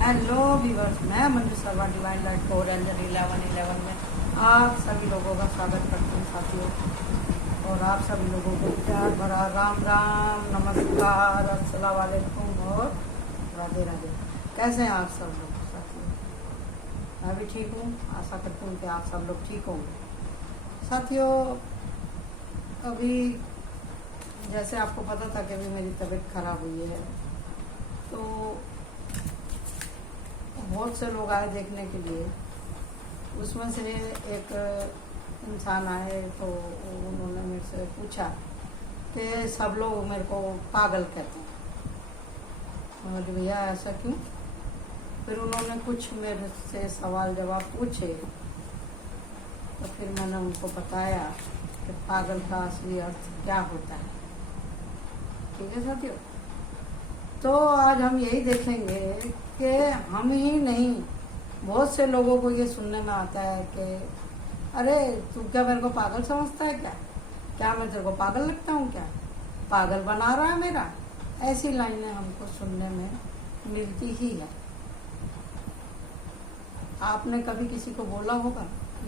Hello viewers, मैं Manju Sharma divine light 4 angel 11 में आप सभी लोगों का स्वागत करती हूँ साथियों। और आप सभी लोगों को प्यार भरा राम राम, नमस्कार, अस्सलाम वालेकुम और राधे राधे। कैसे हैं आप सब लोग साथियों? मैं भी ठीक हूँ, आशा करती हूँ कि आप सब लोग ठीक होंगे साथियों। अभी जैसे आपको पता था कि अभी मेरी तबीयत खराब हुई है, तो बहुत से लोग आए देखने के लिए। उसमें से एक इंसान आए तो उन्होंने मेरे से पूछा कि सब लोग मेरे को पागल कहते हैं। मैं बोली भैया ऐसा क्यों? फिर उन्होंने कुछ मेरे से सवाल जवाब पूछे, तो फिर मैंने उनको बताया कि पागल का असली अर्थ क्या होता है। ठीक है साथियों, तो आज हम यही देखेंगे कि हम ही नहीं, बहुत से लोगों को ये सुनने में आता है कि अरे तू क्या मेरे को पागल समझता है क्या? क्या मैं तेरे को पागल लगता हूँ क्या? पागल बना रहा है मेरा? ऐसी लाइनें हमको सुनने में मिलती ही है। आपने कभी किसी को बोला होगा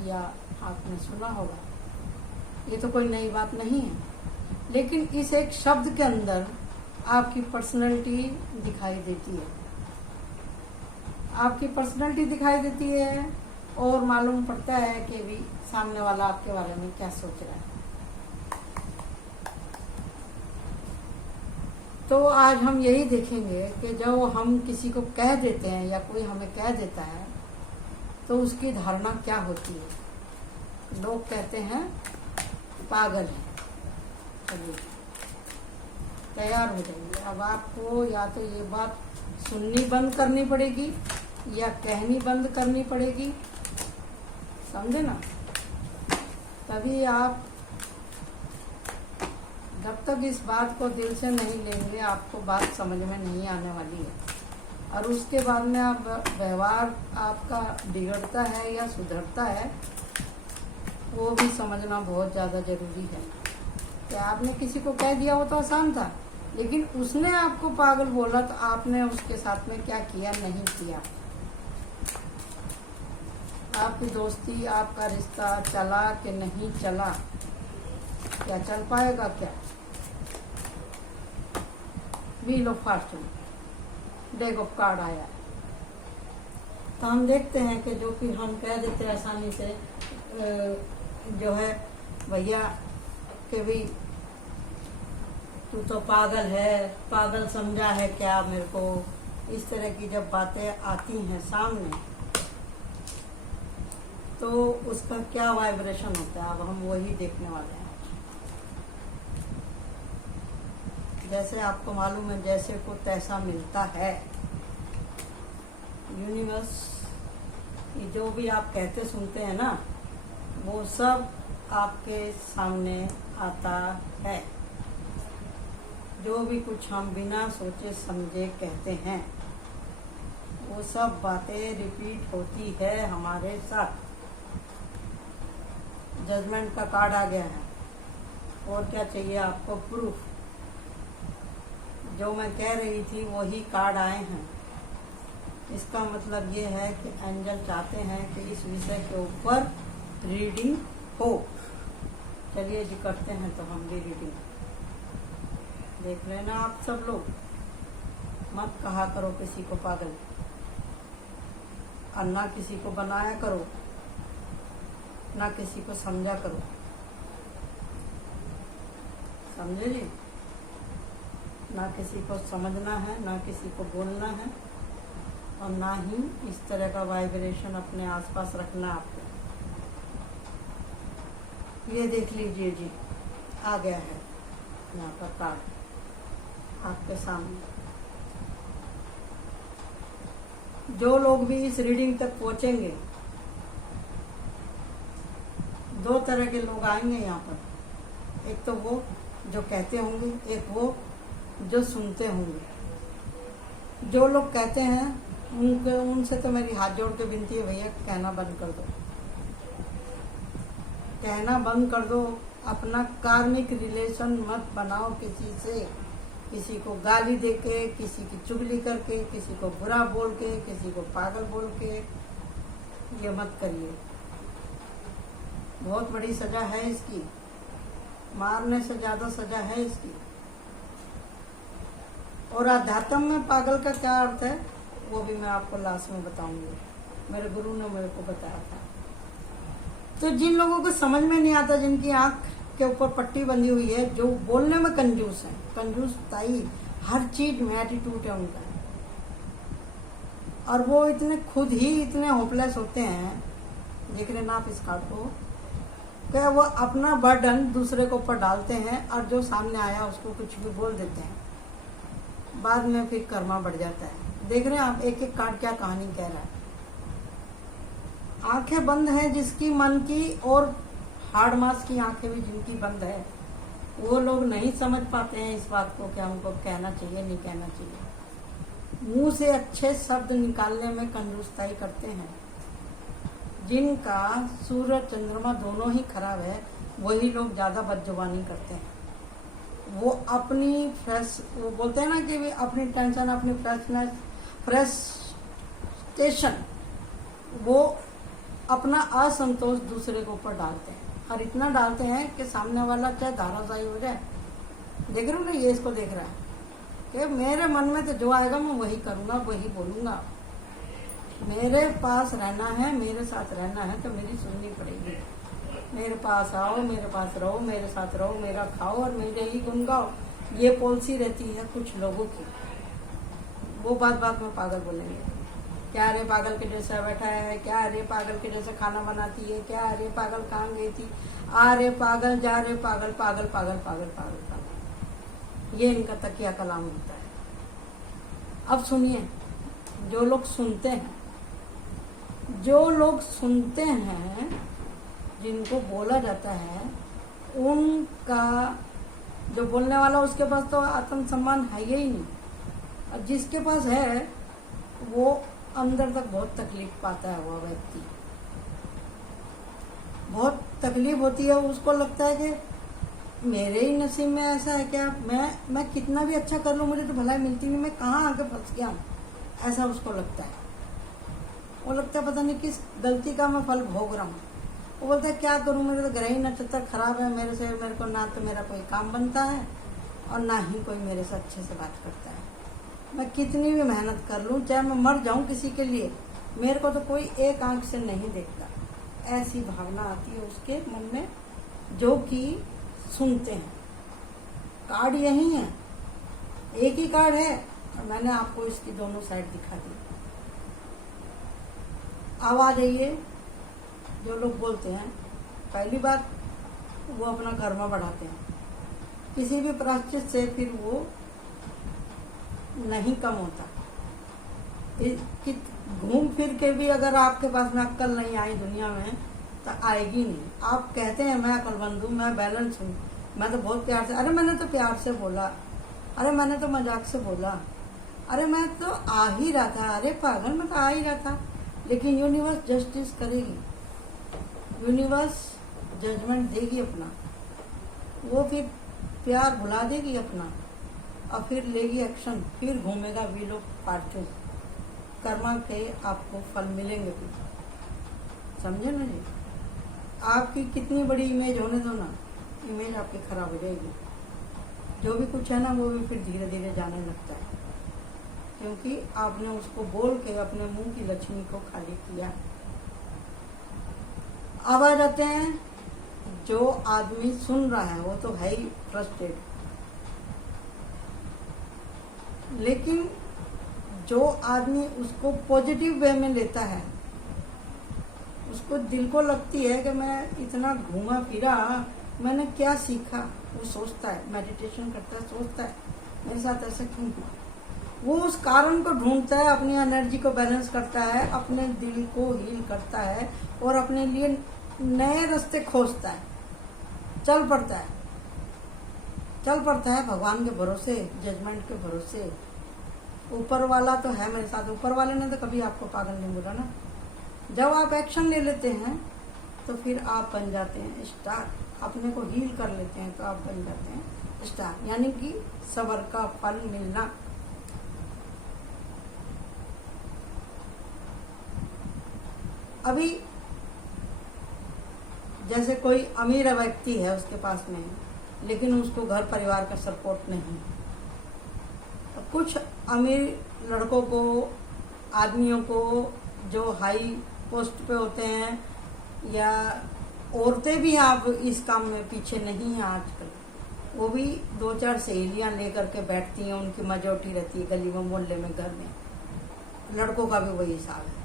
या आपने सुना होगा, ये तो कोई नई बात नहीं है, लेकिन इस एक शब्द के अंदर आपकी पर्सनैलिटी दिखाई देती है। आपकी पर्सनैलिटी दिखाई देती है और मालूम पड़ता है कि भी सामने वाला आपके बारे में क्या सोच रहा है। तो आज हम यही देखेंगे कि जब हम किसी को कह देते हैं या कोई हमें कह देता है तो उसकी धारणा क्या होती है। लोग कहते हैं पागल है। चलिए तैयार हो जाइए। अब आपको या तो ये बात सुननी बंद करनी पड़ेगी या कहनी बंद करनी पड़ेगी, समझे ना? तभी आप जब तक इस बात को दिल से नहीं लेंगे आपको बात समझ में नहीं आने वाली है। और उसके बाद में आप व्यवहार आपका बिगड़ता है या सुधरता है, वो भी समझना बहुत ज़्यादा जरूरी है। कि आपने किसी को कह दिया वो तो आसान था, लेकिन उसने आपको पागल बोला तो आपने उसके साथ में क्या किया, नहीं किया। आपकी दोस्ती, आपका रिश्ता चला कि नहीं चला, क्या चल पाएगा क्या? Wheel of Fortune, deck of card आया। तो हम देखते हैं कि जो कि हम कह देते हैं आसानी से, जो है भैया कि भी तू तो पागल है, पागल समझा है क्या मेरे को। इस तरह की जब बातें आती हैं सामने तो उसका क्या वाइब्रेशन होता है, अब हम वही देखने वाले हैं। जैसे आपको मालूम है, जैसे को तैसा मिलता है। यूनिवर्स जो भी आप कहते सुनते हैं ना, वो सब आपके सामने आता है। जो भी कुछ हम बिना सोचे समझे कहते हैं, वो सब बातें रिपीट होती है हमारे साथ। जजमेंट का कार्ड आ गया है, और क्या चाहिए आपको? प्रूफ। जो मैं कह रही थी वही कार्ड आए हैं। इसका मतलब ये है कि एंजल चाहते हैं कि इस विषय के ऊपर रीडिंग हो। चलिए जी करते हैं, तो हम भी रीडिंग देख लेना। आप सब लोग मत कहा करो किसी को पागल, और ना किसी को बनाया करो, ना किसी को समझा करो। समझे जी? ना किसी को समझना है, ना किसी को बोलना है, और ना ही इस तरह का वाइब्रेशन अपने आसपास रखना आपको। ये देख लीजिए जी, आ गया है यहाँ पर कार्ड आपके सामने। जो लोग भी इस रीडिंग तक पहुंचेंगे, दो तरह के लोग आएंगे यहाँ पर। एक तो वो जो कहते होंगे, एक वो जो सुनते होंगे। जो लोग कहते हैं उनसे तो मेरी हाथ जोड़ के विनती है, भैया कहना बंद कर दो, कहना बंद कर दो। अपना कार्मिक रिलेशन मत बनाओ किसी से। किसी को गाली दे के, किसी की चुगली करके, किसी को बुरा बोल के, किसी को पागल बोल के, ये मत करिए। बहुत बड़ी सजा है इसकी, मारने से ज्यादा सजा है इसकी। और अध्यात्म में पागल का क्या अर्थ है वो भी मैं आपको लास्ट में बताऊंगी, मेरे गुरु ने मेरे को बताया था। तो जिन लोगों को समझ में नहीं आता, जिनकी आंख के ऊपर पट्टी बंधी हुई है, जो बोलने में कंजूस है, कंजूस ताई, हर चीज में एटीट्यूड है उनका, और वो इतने खुद ही इतने होपलेस होते हैं, देख रहे ना आप इस कार्ड को, कि वो अपना बर्डन दूसरे के ऊपर डालते हैं और जो सामने आया उसको कुछ भी बोल देते हैं, बाद में फिर कर्मा बढ़ जाता है। देख रहे हैं आप एक एक कार्ड क्या कहानी कह रहा है। आंखें बंद है जिसकी मन की, और हार्ड मास की आंखें भी जिनकी बंद है, वो लोग नहीं समझ पाते हैं इस बात को कि हमको कहना चाहिए नहीं कहना चाहिए। मुंह से अच्छे शब्द निकालने में कंजूसताई करते हैं। जिनका सूरज चंद्रमा दोनों ही खराब है, वही लोग ज्यादा बदजुबानी करते हैं। वो अपनी वो बोलते हैं ना कि भी अपनी टेंशन, अपनी फ्रस्ट्रेशन, वो अपना असंतोष दूसरे के ऊपर डालते हैं, और इतना डालते हैं कि सामने वाला चाहे धाराशायी हो जाए। देख रहे हो ना, ये इसको देख रहा है कि मेरे मन में तो जो आएगा मैं वही करूंगा, वही बोलूंगा। मेरे पास रहना है, मेरे साथ रहना है तो मेरी सुननी पड़ेगी। मेरे पास आओ, मेरे पास रहो, मेरे साथ रहो, मेरा खाओ और मेरे ही गुन गाओ, ये पॉलिसी रहती है कुछ लोगों की। वो बात बात में पागल बोलेंगे, क्या रे पागल के जैसा बैठा है, क्या रे पागल के जैसे खाना बनाती है, क्या रे पागल कहाँ गई थी, आ रे पागल, जा रे पागल, पागल पागल पागल पागल पागल, ये इनका तकिया कलाम होता है। अब सुनिए, जो लोग सुनते हैं, जो लोग सुनते हैं, जिनको बोला जाता है, उनका जो बोलने वाला उसके पास तो आत्मसम्मान है ही नहीं, और जिसके पास है वो अंदर तक बहुत तकलीफ पाता है। वो व्यक्ति बहुत तकलीफ होती है, उसको लगता है कि मेरे ही नसीब में ऐसा है क्या, मैं कितना भी अच्छा कर लूं मुझे तो भलाई मिलती नहीं, मैं कहाँ आके फंस गया हूँ, ऐसा उसको लगता है। वो लगता है पता नहीं किस गलती का मैं फल भोग रहा हूँ। वो बोलता है क्या करूं, मेरे तो ग्रह ही नक्षत्र खराब है, मेरे को ना तो मेरा कोई काम बनता है और ना ही कोई मेरे से अच्छे से बात करता है। मैं कितनी भी मेहनत कर लूं, चाहे मैं मर जाऊं किसी के लिए, मेरे को तो कोई एक आंख से नहीं देखता। ऐसी भावना आती है उसके मन में, जो कि सुनते हैं। कार्ड यही है, एक ही कार्ड है, और मैंने आपको इसकी दोनों साइड दिखा दी। अब आ जाइए, जो लोग बोलते हैं, पहली बात वो अपना कर्मा बढ़ाते हैं, किसी भी प्रायश्चित से फिर वो नहीं कम होता। घूम फिर के भी अगर आपके पास में अक्ल नहीं आई दुनिया में तो आएगी नहीं। आप कहते हैं मैं अक्लमंद हूँ, मैं बैलेंस हूँ, मैं तो बहुत प्यार से, अरे मैंने तो प्यार से बोला, अरे मैंने तो मजाक से बोला, अरे मैं तो आ ही रहा था, अरे पागल मैं तो आ ही रहा था। लेकिन यूनिवर्स जस्टिस करेगी, यूनिवर्स जजमेंट देगी अपना, वो फिर प्यार भुला देगी अपना, और फिर लेगी एक्शन, फिर घूमेगा व्हील ऑफ फॉर्चून, कर्मा के आपको फल मिलेंगे फिर। समझे ना जी? आपकी कितनी बड़ी इमेज होने दो ना, इमेज आपकी खराब हो जाएगी। जो भी कुछ है ना वो भी फिर धीरे धीरे जाने लगता है, क्योंकि आपने उसको बोल के अपने मुंह की लक्ष्मी को खाली किया। अब आ जाते हैं, जो आदमी सुन रहा है वो तो है ही फ्रस्ट्रेट, लेकिन जो आदमी उसको पॉजिटिव वे में लेता है, उसको दिल को लगती है कि मैं इतना घूमा फिरा, मैंने क्या सीखा, वो सोचता है, मेडिटेशन करता है, सोचता है मेरे साथ ऐसा क्यों हुआ। वो उस कारण को ढूंढता है, अपनी एनर्जी को बैलेंस करता है, अपने दिल को हील करता है, और अपने लिए नए रास्ते खोजता है, चल पड़ता है भगवान के भरोसे, जजमेंट के भरोसे। ऊपर वाला तो है मेरे साथ, ऊपर वाले ने तो कभी आपको पागल नहीं बोला ना। जब आप एक्शन ले लेते हैं तो फिर आप बन जाते हैं स्टार, अपने को हील कर लेते हैं तो आप बन जाते हैं स्टार, यानी कि सब्र का फल मिलना। अभी जैसे कोई अमीर व्यक्ति है, उसके पास में, लेकिन उसको घर परिवार का सपोर्ट नहीं। तो कुछ अमीर लड़कों को, आदमियों को, जो हाई पोस्ट पे होते हैं, या औरतें भी आप इस काम में पीछे नहीं हैं आजकल, वो भी 2-4 सहेलियां लेकर के बैठती हैं, उनकी मेजॉरिटी रहती है गली में, मोहल्ले में, घर में। लड़कों का भी वही हिसाब है।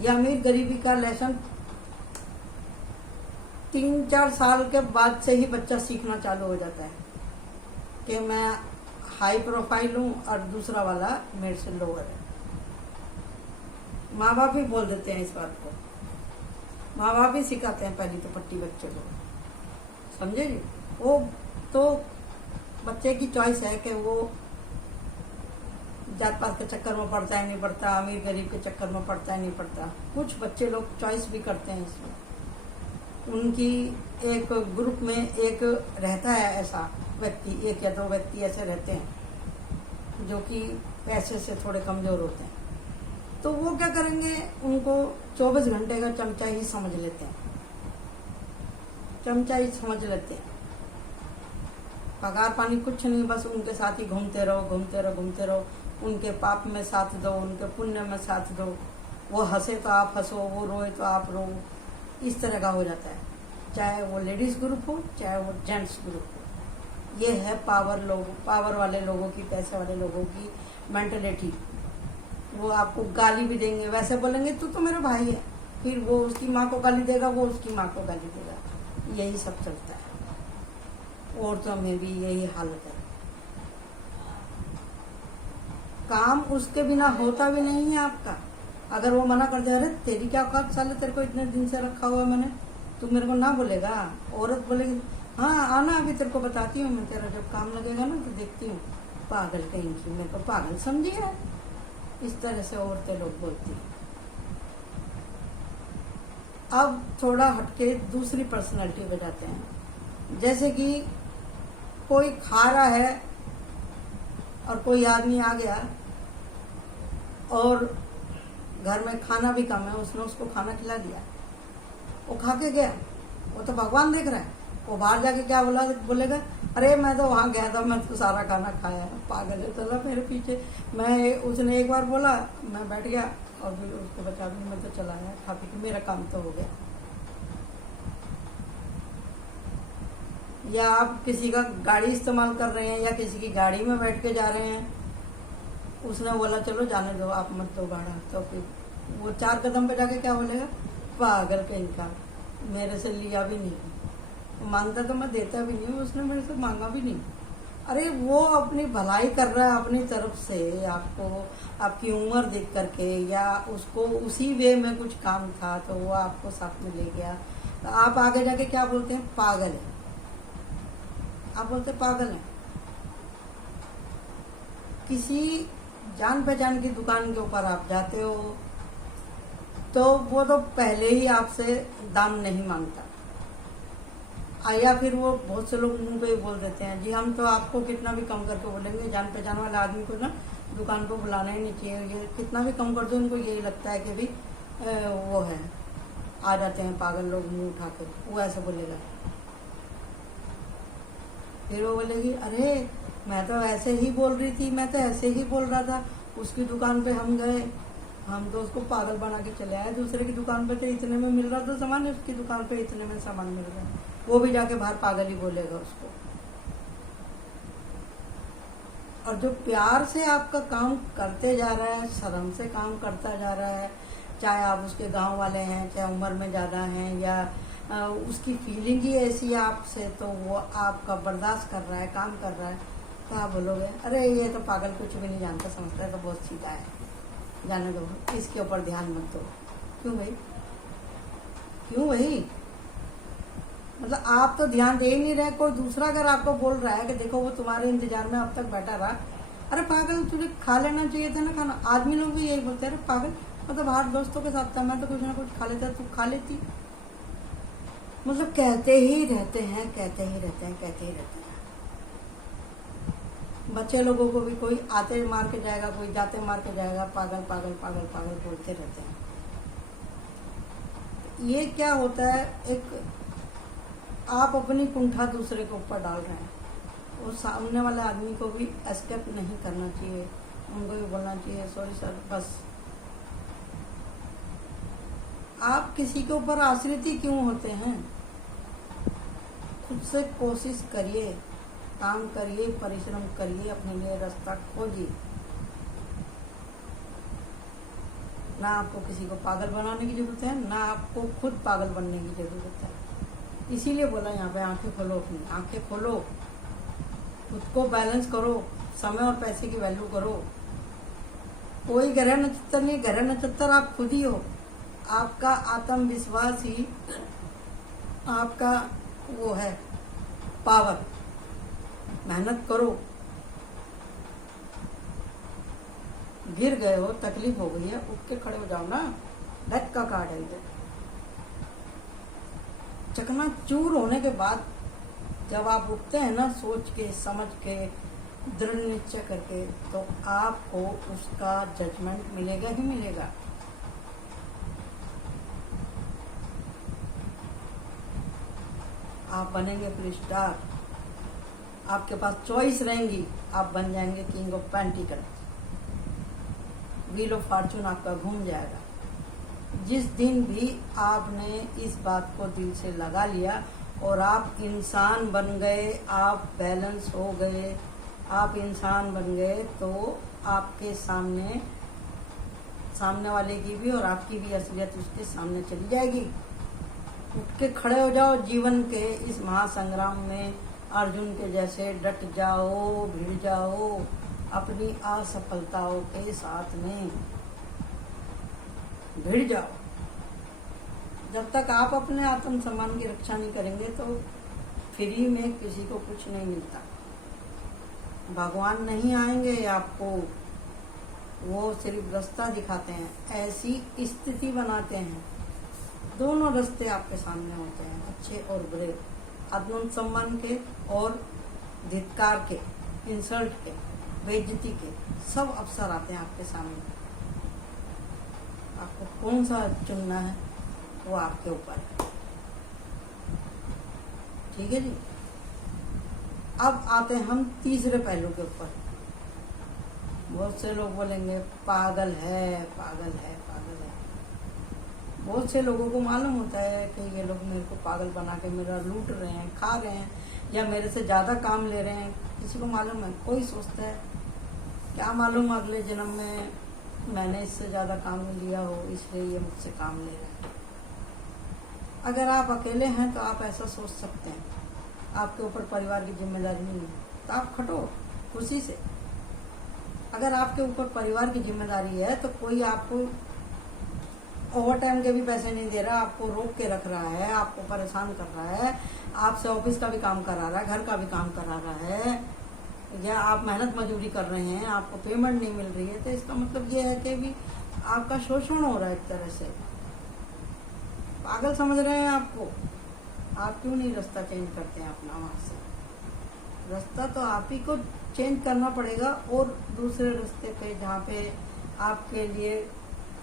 यह अमीर गरीबी का लेसन 3-4 साल के बाद से ही बच्चा सीखना चालू हो जाता है कि मैं हाई प्रोफाइल हूँ और दूसरा वाला मेरे से लोअर है। माँ बाप ही बोल देते हैं इस बात को, माँ बाप ही सिखाते हैं पहली तो पट्टी बच्चे को, समझे जी। वो तो बच्चे की चॉइस है कि वो जात पात के चक्कर में पड़ता है नहीं पड़ता, अमीर गरीब के चक्कर में पड़ता है नहीं पड़ता। कुछ बच्चे लोग चॉइस भी करते हैं इसमें। उनकी एक ग्रुप में एक रहता है ऐसा व्यक्ति, 1 या 2 व्यक्ति ऐसे रहते हैं जो कि पैसे से थोड़े कमजोर होते हैं। तो वो क्या करेंगे, उनको 24 घंटे का चमचा ही समझ लेते हैं, चमचा ही समझ लेते हैं। पगार पानी कुछ नहीं, बस उनके साथ ही घूमते रहो, घूमते रहो, घूमते रहो। उनके पाप में साथ दो, उनके पुण्य में साथ दो। वो हंसे तो आप हंसो, वो रोए तो आप रो। इस तरह का हो जाता है, चाहे वो लेडीज ग्रुप हो, चाहे वो जेंट्स ग्रुप हो। ये है पावर वाले लोगों की, पैसे वाले लोगों की मेंटलिटी। वो आपको गाली भी देंगे, वैसे बोलेंगे तू तो मेरा भाई है, फिर वो उसकी माँ को गाली देगा, वो उसकी माँ को गाली देगा। यही सब चलता है। औरतों में भी यही हालत है। काम उसके बिना होता भी नहीं है आपका। अगर वो मना कर दे, अरे तेरी क्या औकात साले, तेरे को इतने दिन से रखा हुआ मैंने, तू मेरे को ना बोलेगा। औरत बोलेगी हाँ आना, अभी तेरे को बताती हूँ मैं, तेरा जब काम लगेगा ना तो देखती हूँ। पागल कहीं की, मेरे को पागल समझी है। इस तरह से औरतें लोग बोलती हैं। अब थोड़ा हटके दूसरी पर्सनालिटी पे जाते हैं। जैसे कि कोई खा रहा है और कोई आदमी आ गया और घर में खाना भी कम है, उसने उसको खाना खिला दिया, वो खा के गया, वो तो भगवान देख रहा है। वो बाहर जाके क्या बोलेगा, अरे मैं तो वहां गया था, मैं तो सारा खाना खाया। पागल है, चला मेरे पीछे। उसने एक बार बोला, मैं बैठ गया और फिर उसको बचा भी, मैं तो चला गया खा पी के, मेरा काम तो हो गया। या आप किसी का गाड़ी इस्तेमाल कर रहे हैं या किसी की गाड़ी में बैठ के जा रहे हैं, उसने बोला चलो जाने दो, आप मत दो भाड़ा, तो फिर वो 4 कदम पे जाके क्या बोलेगा, पागल कहीं का, मेरे से लिया भी नहीं, मांगता तो मैं देता भी नहीं, उसने मेरे से मांगा भी नहीं। अरे वो अपनी भलाई कर रहा है अपनी तरफ से, आपको आपकी उम्र देख करके, या उसको उसी वे में कुछ काम था तो वो आपको साथ में ले गया, तो आप आगे जाके क्या बोलते हैं, पागल है। आप बोलते पागल है। किसी जान पहचान की दुकान के ऊपर आप जाते हो तो वो तो पहले ही आपसे दाम नहीं मांगता, या फिर वो बहुत से लोग मुंह पे ही बोल देते हैं, जी हम तो आपको कितना भी कम करके बोलेंगे। जान पहचान वाले आदमी को ना दुकान को बुलाना ही नहीं चाहिए, ये कितना भी कम कर दो, उनको यही लगता है कि भाई वो है, आ जाते हैं पागल लोग मुंह उठा के, वो ऐसे बोलेगा। फिर वो बोलेगी, अरे मैं तो ऐसे ही बोल रही थी, मैं तो ऐसे ही बोल रहा था, उसकी दुकान पे हम गए, हम तो उसको पागल बना के चले आए, दूसरे की दुकान पे तो इतने में मिल रहा था सामान, उसकी दुकान पे इतने में सामान मिल रहा है, वो भी जाके बाहर पागल ही बोलेगा उसको। और जो प्यार से आपका काम करते जा रहा है, शर्म से काम करता जा रहा है, चाहे आप उसके गांव वाले हैं, चाहे उम्र में ज़्यादा हैं, या उसकी फीलिंग ही ऐसी है आपसे, तो वो आपका बर्दाश्त कर रहा है, काम कर रहा है, तो आप बोलोगे अरे ये तो पागल कुछ भी नहीं जानता, समझता है, तो बहुत सीधा है, जाने दो, इसके ऊपर ध्यान मत दो। क्यों भाई, क्यों भाई? मतलब आप तो ध्यान दे ही नहीं रहे। कोई दूसरा अगर आपको बोल रहा है कि देखो वो तुम्हारे इंतजार में अब तक बैठा रहा, अरे पागल तुझे खा लेना चाहिए था ना खाना। आदमी लोग भी यही बोलते हैं, अरे पागल मतलब बाहर दोस्तों के साथ था, मैं तो कुछ ना कुछ खा लेता, तू खा लेती। मतलब कहते ही रहते हैं, कहते ही रहते हैं, कहते ही रहते हैं। बच्चे लोगों को भी कोई आते मार के जाएगा, कोई जाते मार के जाएगा, पागल पागल पागल पागल बोलते रहते हैं। ये क्या होता है, एक आप अपनी कुंठा दूसरे के ऊपर डाल रहे हैं। वो सामने वाले आदमी को भी एक्सेप्ट नहीं करना चाहिए, उनको भी बोलना चाहिए सॉरी सर बस। आप किसी के ऊपर आश्रित ही क्यों होते हैं? खुद से कोशिश करिए, काम करिए, परिश्रम करिए, अपने लिए रास्ता खोजिए। ना आपको किसी को पागल बनाने की जरूरत है, ना आपको खुद पागल बनने की जरूरत है। इसीलिए बोला यहाँ पे आंखें खोलो, अपनी आंखें खोलो, खुद को बैलेंस करो, समय और पैसे की वैल्यू करो। कोई ग्रह नक्षत्र नहीं, ग्रह नक्षत्र आप खुद ही हो। आपका आत्मविश्वास ही आपका वो है पावर। मेहनत करो, गिर गए हो, तकलीफ हो गई है, उठ के खड़े हो जाओ ना। डेथ का कार्ड है इधर। चकनाचूर होने के बाद जब आप उठते हैं ना, सोच के समझ के दृढ़ निश्चय करके, तो आपको उसका जजमेंट मिलेगा ही मिलेगा। आप बनेंगे प्री स्टार। आपके पास चॉइस रहेंगी, आप बन जाएंगे king of pentacle. Wheel of Fortune आपका घूम जाएगा। जिस दिन भी आपने इस बात को दिल से लगा लिया और आप इंसान बन गए, आप बैलेंस हो गए, आप इंसान बन गए, तो आपके सामने वाले की भी और आपकी भी असलियत उसके सामने चली जाएगी। उठ के खड़े हो जाओ, जीवन के इस महासंग्राम में अर्जुन के जैसे डट जाओ, भिड़ जाओ, अपनी असफलताओं के साथ में भिड़ जाओ। जब तक आप अपने आत्मसम्मान की रक्षा नहीं करेंगे तो फ्री में किसी को कुछ नहीं मिलता। भगवान नहीं आएंगे आपको, वो सिर्फ रास्ता दिखाते हैं, ऐसी स्थिति बनाते हैं। दोनों रास्ते आपके सामने होते हैं, अच्छे और बुरे, आत्मसम्मान के और धिक्कार के, इंसल्ट के, बेइज्जती के, सब अवसर आते हैं आपके सामने। आपको कौन सा चुनना है वो आपके ऊपर है। ठीक है जी। अब आते हैं हम तीसरे पहलू के ऊपर। बहुत से लोग बोलेंगे पागल है, पागल है, पागल है। बहुत से लोगों को मालूम होता है कि ये लोग मेरे को पागल बना के मेरा लूट रहे हैं, खा रहे हैं, या मेरे से ज़्यादा काम ले रहे हैं। किसी को मालूम है? कोई सोचता है क्या मालूम अगले जन्म में मैंने इससे ज़्यादा काम लिया हो, इसलिए ये मुझसे काम ले रहे हैं। अगर आप अकेले हैं तो आप ऐसा सोच सकते हैं, आपके ऊपर परिवार की जिम्मेदारी नहीं है, तो आप खटो खुशी से। अगर आपके ऊपर परिवार की जिम्मेदारी है तो कोई आपको ओवर टाइम के भी पैसे नहीं दे रहा, आपको रोक के रख रहा है, आपको परेशान कर रहा है, आपसे ऑफिस का भी काम करा रहा है, घर का भी काम करा रहा है, या आप मेहनत मजदूरी कर रहे हैं, आपको पेमेंट नहीं मिल रही है, तो इसका मतलब ये है कि भी आपका शोषण हो रहा है एक तरह से। पागल समझ रहे हैं आपको। आप क्यों नहीं रास्ता चेंज करते हैं अपना? वहाँ से रास्ता तो आप ही को चेंज करना पड़ेगा, और दूसरे रास्ते पे जहाँ पे आपके लिए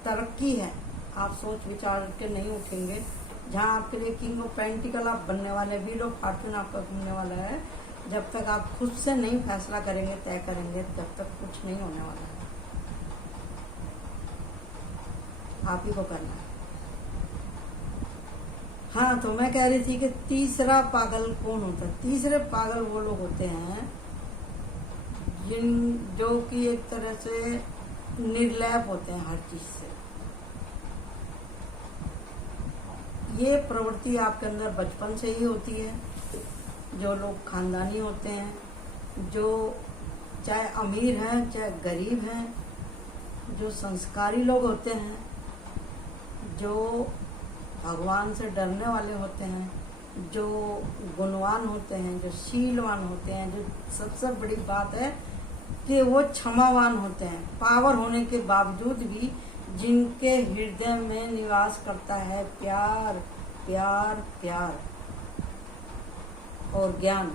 तरक्की है, आप सोच विचार के नहीं उठेंगे, जहाँ आपके लिए किंग ऑफ पेंटिकल आप बनने वाले, व्हील ऑफ फॉर्चून आपका घूमने वाला है, जब तक आप खुद से नहीं फैसला करेंगे, तय करेंगे, तब तक कुछ नहीं होने वाला है। आप ही को करना है। हाँ, तो मैं कह रही थी कि तीसरा पागल कौन होता है? तीसरे पागल वो लोग होते हैं जो कि एक तरह से निर्लैप होते हैं हर चीज से। ये प्रवृत्ति आपके अंदर बचपन से ही होती है। जो लोग खानदानी होते हैं, जो चाहे अमीर हैं चाहे गरीब हैं, जो संस्कारी लोग होते हैं, जो भगवान से डरने वाले होते हैं, जो गुणवान होते हैं, जो शीलवान होते हैं, जो सबसे बड़ी बात है कि वो क्षमावान होते हैं। पावर होने के बावजूद भी जिनके हृदय में निवास करता है प्यार, प्यार, प्यार और ज्ञान,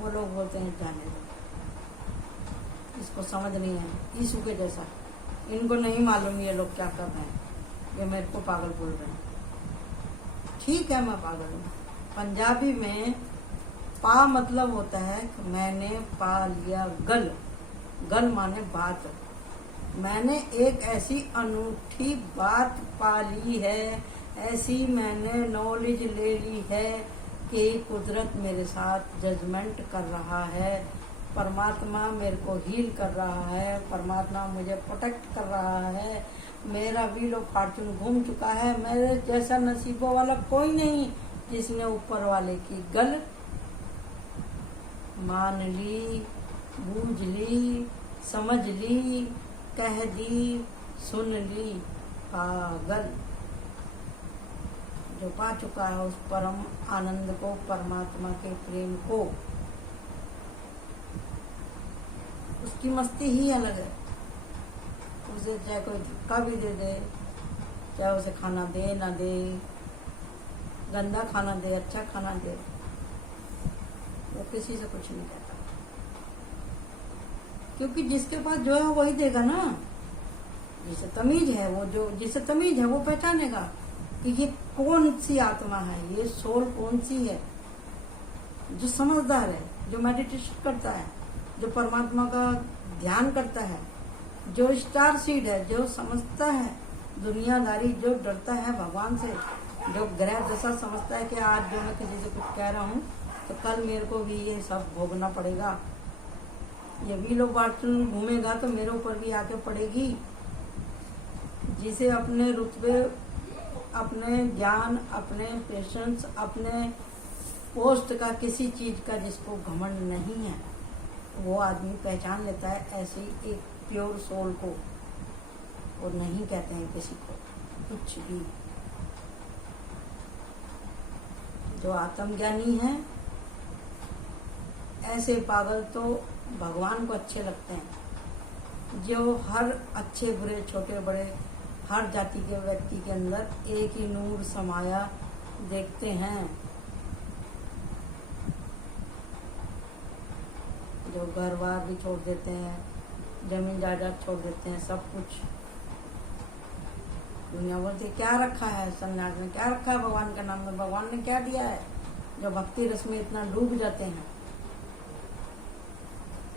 वो लोग बोलते हैं जाने दो, इसको समझ नहीं है, यीशु के जैसा। इनको नहीं मालूम ये लोग क्या कर रहे हैं, ये मेरे को पागल बोल रहे हैं। ठीक है, मैं पागल हूँ। पंजाबी में पा मतलब होता है कि मैंने पा लिया। गल, गल माने बात। मैंने एक ऐसी अनूठी बात पा ली है, ऐसी मैंने नॉलेज ले ली है कि कुदरत मेरे साथ जजमेंट कर रहा है, परमात्मा मेरे को हील कर रहा है, परमात्मा मुझे प्रोटेक्ट कर रहा है, मेरा व्हील ऑफ फॉर्चून घूम चुका है। मेरे जैसा नसीबों वाला कोई नहीं जिसने ऊपर वाले की गल मान ली, बूझ ली, समझ ली, कह दी, सुन ली। पागल। जो पा चुका है उस परम आनंद को, परमात्मा के प्रेम को, उसकी मस्ती ही अलग है। उसे चाहे कोई धक्का भी दे दे, चाहे उसे खाना दे ना दे, गंदा खाना दे, अच्छा खाना दे, वो किसी से कुछ नहीं कहता, क्योंकि जिसके पास जो है वही देगा ना। जिसे तमीज है वो, जो जिसे तमीज है वो पहचानेगा कि ये कौन सी आत्मा है, ये सोल कौन सी है। जो समझदार है, जो मेडिटेशन करता है, जो परमात्मा का ध्यान करता है, जो स्टार सीड है, जो समझता है दुनियादारी, जो डरता है भगवान से, जो ग्रह दशा समझता है कि आज जो मैं किसी से कुछ कह रहा हूँ तो कल मेरे को भी ये सब भोगना पड़ेगा, ये भी लोग बाटन घूमेगा तो मेरे ऊपर भी आके पड़ेगी। जिसे अपने रुतबे, अपने ज्ञान, अपने पेशेंस, अपने पोस्ट का, किसी चीज का जिसको घमंड नहीं है, वो आदमी पहचान लेता है ऐसे ही एक प्योर सोल को। और नहीं कहते हैं किसी को कुछ भी। जो आत्मज्ञानी है ऐसे पागल तो भगवान को अच्छे लगते हैं, जो हर अच्छे बुरे, छोटे बड़े, हर जाति के व्यक्ति के अंदर एक ही नूर समाया देखते हैं। जो घर बार भी छोड़ देते हैं, जमीन जायदाद छोड़ देते हैं, सब कुछ। दुनिया बोलती क्या रखा है सन्यास में, क्या रखा है भगवान के नाम में, भगवान ने क्या दिया है। जो भक्ति रस में इतना डूब जाते हैं,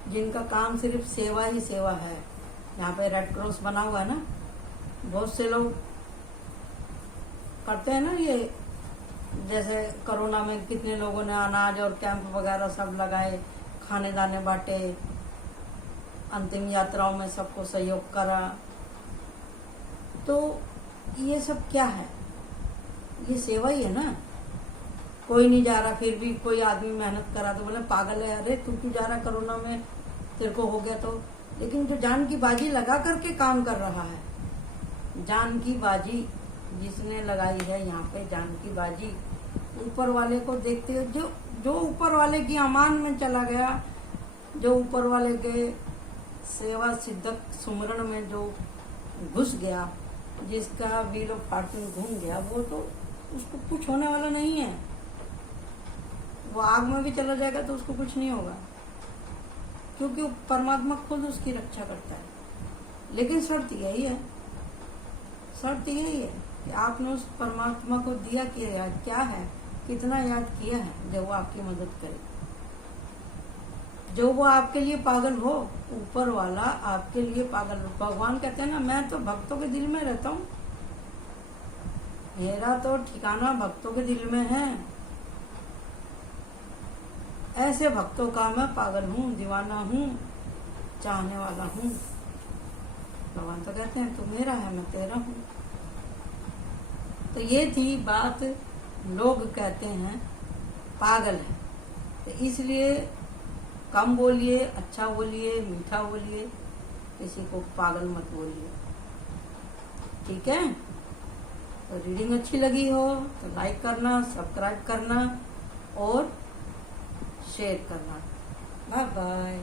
जिनका काम सिर्फ सेवा ही सेवा है। यहाँ पे रेड क्रॉस बना हुआ है ना, बहुत से लोग करते हैं ना ये। जैसे कोरोना में कितने लोगों ने अनाज और कैंप वगैरह सब लगाए, खाने दाने बांटे, अंतिम यात्राओं में सबको सहयोग करा। तो ये सब क्या है, ये सेवा ही है ना। कोई नहीं जा रहा फिर भी कोई आदमी मेहनत करा तो बोले पागल है, अरे तू क्यों जा रहा कोरोना में, तेरे को हो गया तो। लेकिन जो जान की बाजी लगा करके काम कर रहा है, जान की बाजी जिसने लगाई है यहाँ पे, जान की बाजी ऊपर वाले को देखते हुए, जो ऊपर वाले की अमान में चला गया, जो ऊपर वाले के सेवा सिद्धक सुमरण में जो घुस गया, जिसका व्हील ऑफ फॉर्चून घूम गया, वो तो उसको कुछ होने वाला नहीं है। वो आग में भी चला जाएगा तो उसको कुछ नहीं होगा, क्योंकि परमात्मा खुद उसकी रक्षा करता है। लेकिन शर्त यही है, शर्त यही है कि आपने उस परमात्मा को दिया कि याद क्या है, कितना याद किया है, जो वो आपकी मदद करे, जो वो आपके लिए पागल हो। ऊपर वाला आपके लिए पागल हो। भगवान कहते हैं ना, मैं तो भक्तों के दिल में रहता हूँ, मेरा तो ठिकाना भक्तों के दिल में है। ऐसे भक्तों का मैं पागल हूँ, दीवाना हूँ, चाहने वाला हूँ। भगवान तो कहते हैं तू मेरा है, मैं तेरा हूँ। तो ये थी बात। लोग कहते हैं पागल है, तो इसलिए कम बोलिए, अच्छा बोलिए, मीठा बोलिए, किसी को पागल मत बोलिए, ठीक है। तो रीडिंग अच्छी लगी हो तो लाइक करना, सब्सक्राइब करना और शेयर करना। Bye bye.